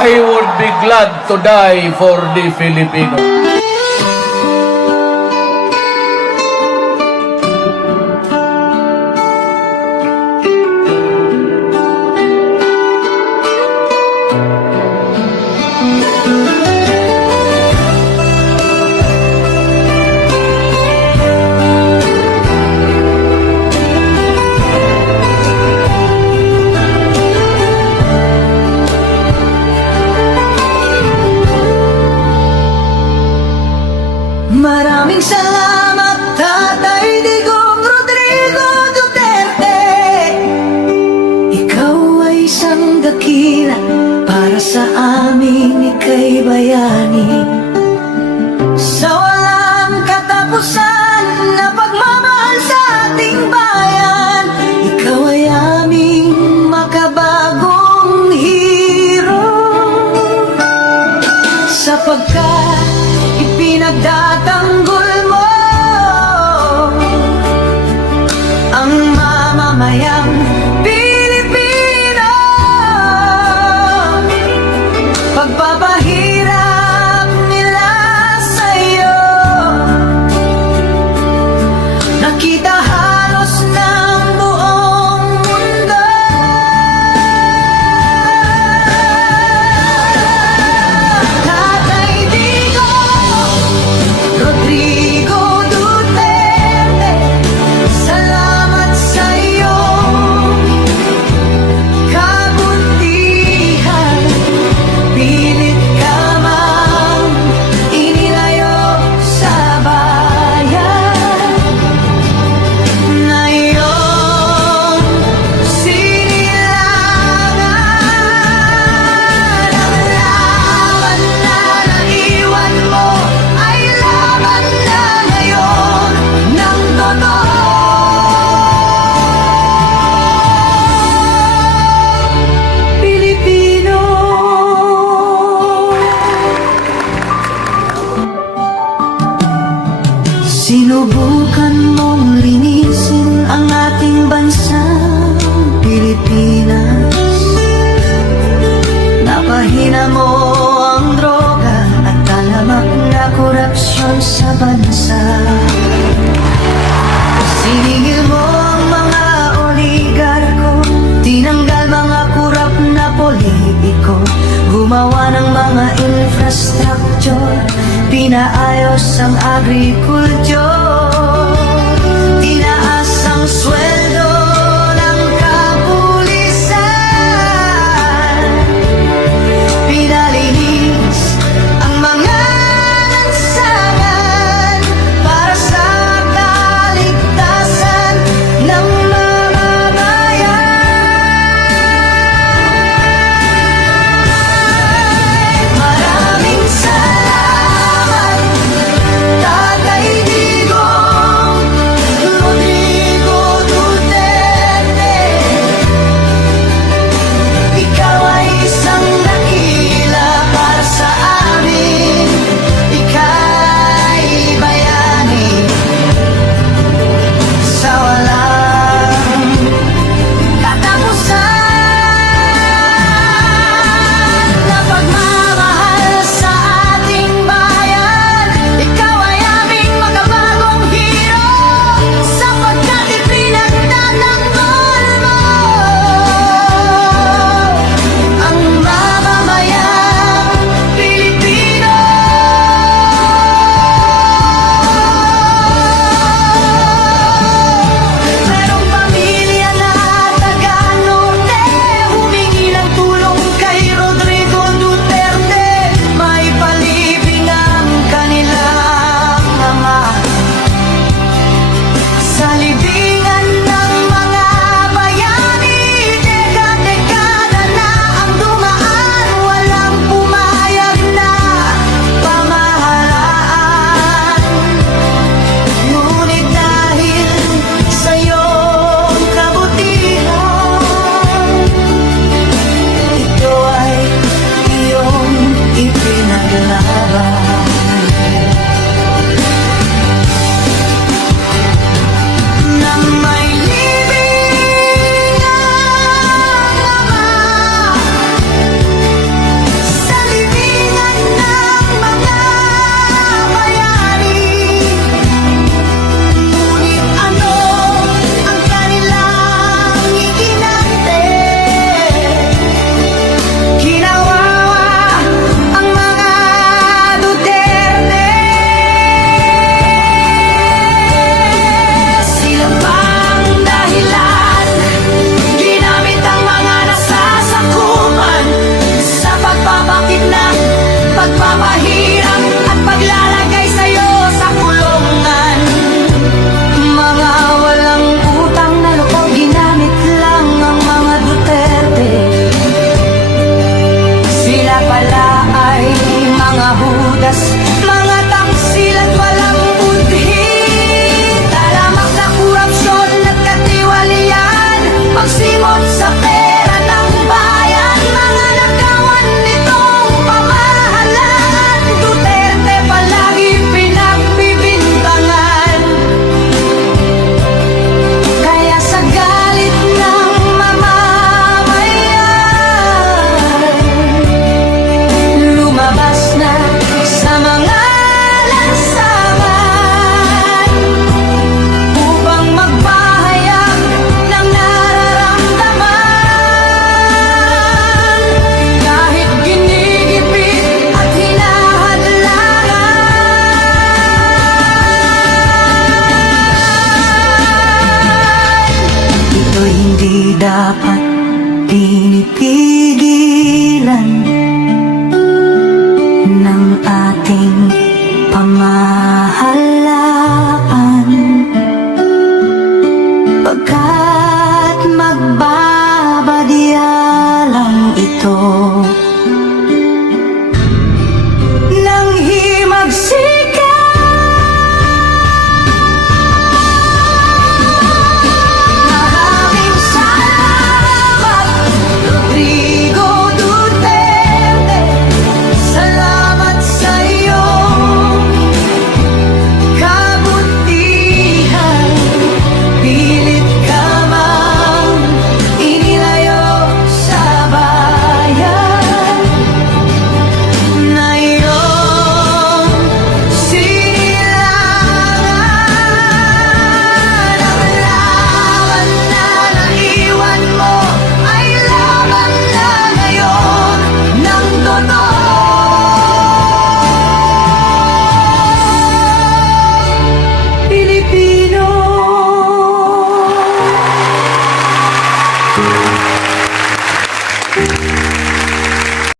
I would be glad to die for the Filipino. Maraming salamat, Tatay Digong Rodrigo Duterte. Ikaw ay isang dakila para sa amin, ika'y bayani. Sa walang katapusan na pagmamahal sa ating bayan, ikaw ay aming makabagong hero. Sapagkat ipinagtatanggol mo ang mamamayang Pilipino. Pagpapahirap nila sa'yo, nakita halos ng buong mundo. Tatay Digong Rodrigo Duterte, salamat sa iyong kabutihan. Pilit ka mang inilayo sa bayan na iyong sinilangan. Ang laban na naiwan mo ay laban na ngayon ng totoo. Pilipino. Sinubukan mong linisin ang ating bansang Pilipinas. Napahina mo ang droga at talamak na korupsyon sa bansa. Sinigil mo ang mga oligarko, tinanggal mga kurap na politiko, gumawa ng mga infrastructure, pinaayos ang agrikulture, tinaas ang sweldo ng kapulisan, pinalinis ang mga lansangan para sa kaligtasan ng mamamayan. Maraming salamat, Tatay Digong Rodrigo Duterte. Likas